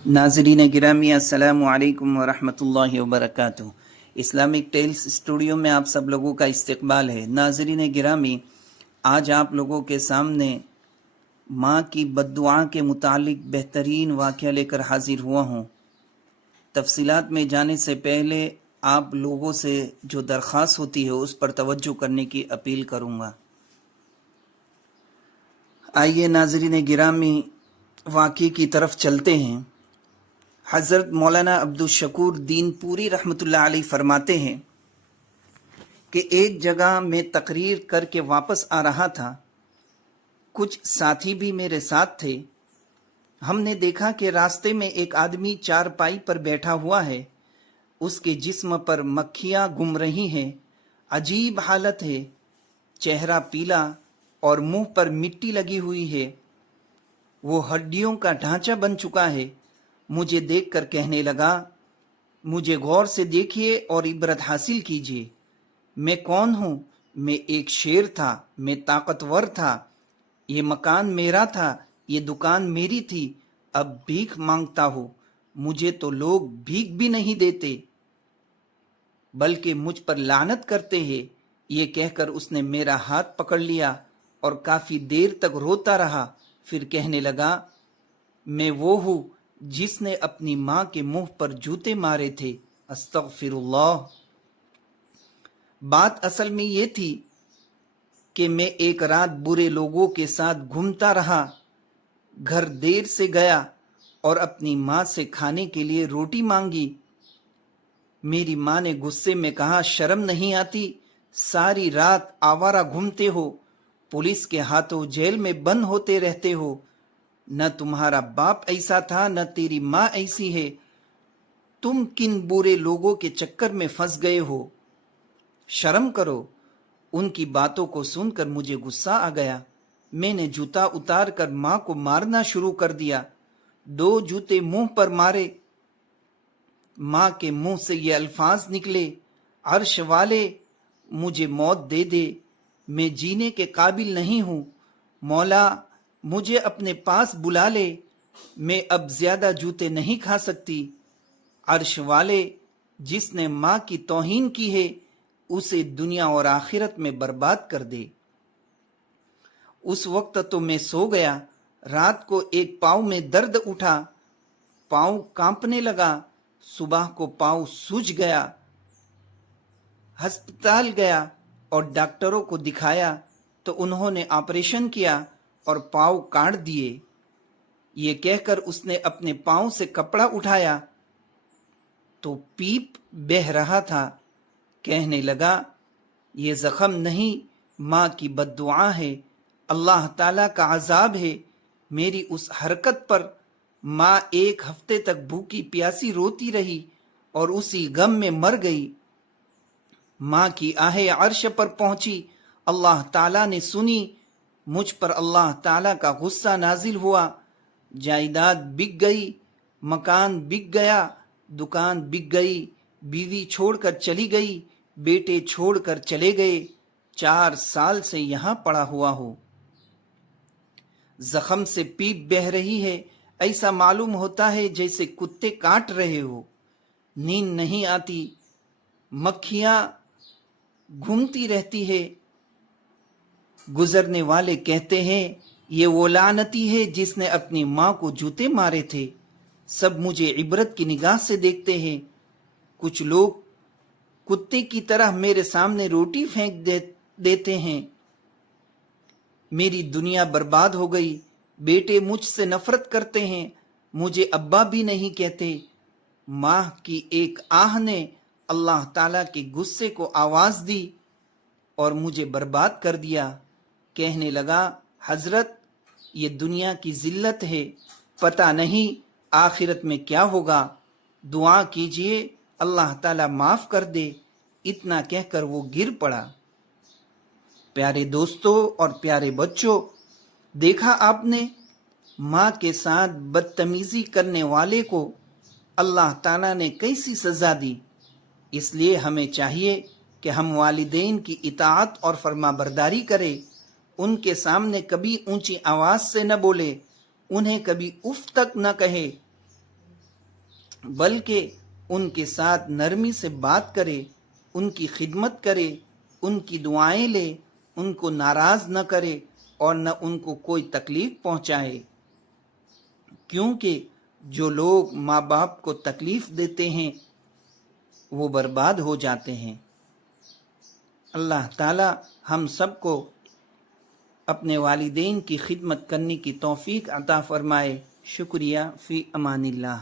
नाजरीन गिरामी अस्सलामु अलैकुम व रहमतुल्लाहि व बरकातुहू। इस्लामिक टेल्स स्टूडियो में आप सब लोगों का इस्तकबाल है। नाजरीन गिरामी, आज आप लोगों के सामने माँ की बद्दुआ के मुतालिक बेहतरीन वाक़या लेकर हाजिर हुआ हूँ। तफसीलात में जाने से पहले आप लोगों से जो दरख्वास्त होती है उस पर तवज्जो करने की अपील करूँगा। आइए नाजरीन गिरामी, वाक़े की तरफ चलते हैं। हज़रत मौलाना अब्दुल शकूर दीनपुरी रहमतुल्लाह अलैह फरमाते हैं कि एक जगह मैं तकरीर करके वापस आ रहा था। कुछ साथी भी मेरे साथ थे। हमने देखा कि रास्ते में एक आदमी चारपाई पर बैठा हुआ है। उसके जिस्म पर मक्खियाँ घूम रही हैं। अजीब हालत है। चेहरा पीला और मुंह पर मिट्टी लगी हुई है। वो हड्डियों का ढांचा बन चुका है। मुझे देखकर कहने लगा, मुझे गौर से देखिए और इबरत हासिल कीजिए। मैं कौन हूँ? मैं एक शेर था, मैं ताकतवर था, ये मकान मेरा था, ये दुकान मेरी थी। अब भीख मांगता हूँ। मुझे तो लोग भीख भी नहीं देते, बल्कि मुझ पर लानत करते हैं। ये कहकर उसने मेरा हाथ पकड़ लिया और काफ़ी देर तक रोता रहा। फिर कहने लगा, मैं वो हूँ जिसने अपनी माँ के मुंह पर जूते मारे थे। अस्तगफिरुल्लाह। बात असल में ये थी कि मैं एक रात बुरे लोगों के साथ घूमता रहा। घर देर से गया और अपनी माँ से खाने के लिए रोटी मांगी। मेरी माँ ने गुस्से में कहा, शर्म नहीं आती? सारी रात आवारा घूमते हो, पुलिस के हाथों जेल में बंद होते रहते हो। न तुम्हारा बाप ऐसा था, न तेरी माँ ऐसी है। तुम किन बुरे लोगों के चक्कर में फंस गए हो? शर्म करो। उनकी बातों को सुनकर मुझे गुस्सा आ गया। मैंने जूता उतार कर माँ को मारना शुरू कर दिया। 2 जूते मुंह पर मारे। माँ के मुंह से ये अल्फाज निकले, अर्श वाले, मुझे मौत दे दे, मैं जीने के काबिल नहीं हूँ। मौला, मुझे अपने पास बुला ले, मैं अब ज्यादा जूते नहीं खा सकती। अर्श वाले, जिसने माँ की तौहीन की है उसे दुनिया और आखिरत में बर्बाद कर दे। उस वक्त तो मैं सो गया। रात को एक पाँव में दर्द उठा, पाँव कांपने लगा। सुबह को पाँव सूज गया। अस्पताल गया और डॉक्टरों को दिखाया तो उन्होंने ऑपरेशन किया और पाँव काट दिए। ये कहकर उसने अपने पाँव से कपड़ा उठाया तो पीप बह रहा था। कहने लगा, ये जख्म नहीं, माँ की बद्दुआ है, अल्लाह ताला का अजाब है। मेरी उस हरकत पर माँ 1 हफ्ते तक भूखी प्यासी रोती रही और उसी गम में मर गई। माँ की आहें अर्श पर पहुंची। अल्लाह ताला ने सुनी। मुझ पर अल्लाह ताला का गुस्सा नाजिल हुआ। जायदाद बिक गई, मकान बिक गया, दुकान बिक गई, बीवी छोड़कर चली गई, बेटे छोड़कर चले गए। 4 साल से यहाँ पड़ा हुआ हो। जख्म से पीप बह रही है। ऐसा मालूम होता है जैसे कुत्ते काट रहे हो। नींद नहीं आती, मक्खियाँ घूमती रहती है। गुजरने वाले कहते हैं, ये वो लानती है जिसने अपनी माँ को जूते मारे थे। सब मुझे इबरत की निगाह से देखते हैं। कुछ लोग कुत्ते की तरह मेरे सामने रोटी फेंक देते हैं। मेरी दुनिया बर्बाद हो गई। बेटे मुझसे नफरत करते हैं, मुझे अब्बा भी नहीं कहते। माँ की एक आह ने अल्लाह ताला के गुस्से को आवाज़ दी और मुझे बर्बाद कर दिया। कहने लगा, हजरत, ये दुनिया की जिल्लत है, पता नहीं आखिरत में क्या होगा। दुआ कीजिए, अल्लाह ताला माफ़ कर दे। इतना कहकर वो गिर पड़ा। प्यारे दोस्तों और प्यारे बच्चों, देखा आपने, माँ के साथ बदतमीज़ी करने वाले को अल्लाह ताला ने कैसी सज़ा दी। इसलिए हमें चाहिए कि हम वालिदैन की इताअत और फरमाबरदारी करें। उनके सामने कभी ऊंची आवाज़ से न बोले, उन्हें कभी उफ तक न कहे। बल्कि उनके साथ नरमी से बात करे, उनकी खिदमत करे, उनकी दुआएं ले, उनको नाराज न करे और न उनको कोई तकलीफ पहुंचाए, क्योंकि जो लोग माँ बाप को तकलीफ देते हैं वो बर्बाद हो जाते हैं। अल्लाह ताला हम सबको अपने वालिदैन की खिदमत करने की तौफीक अता फरमाए। शुक्रिया, फ़ी अमानिल्लाह।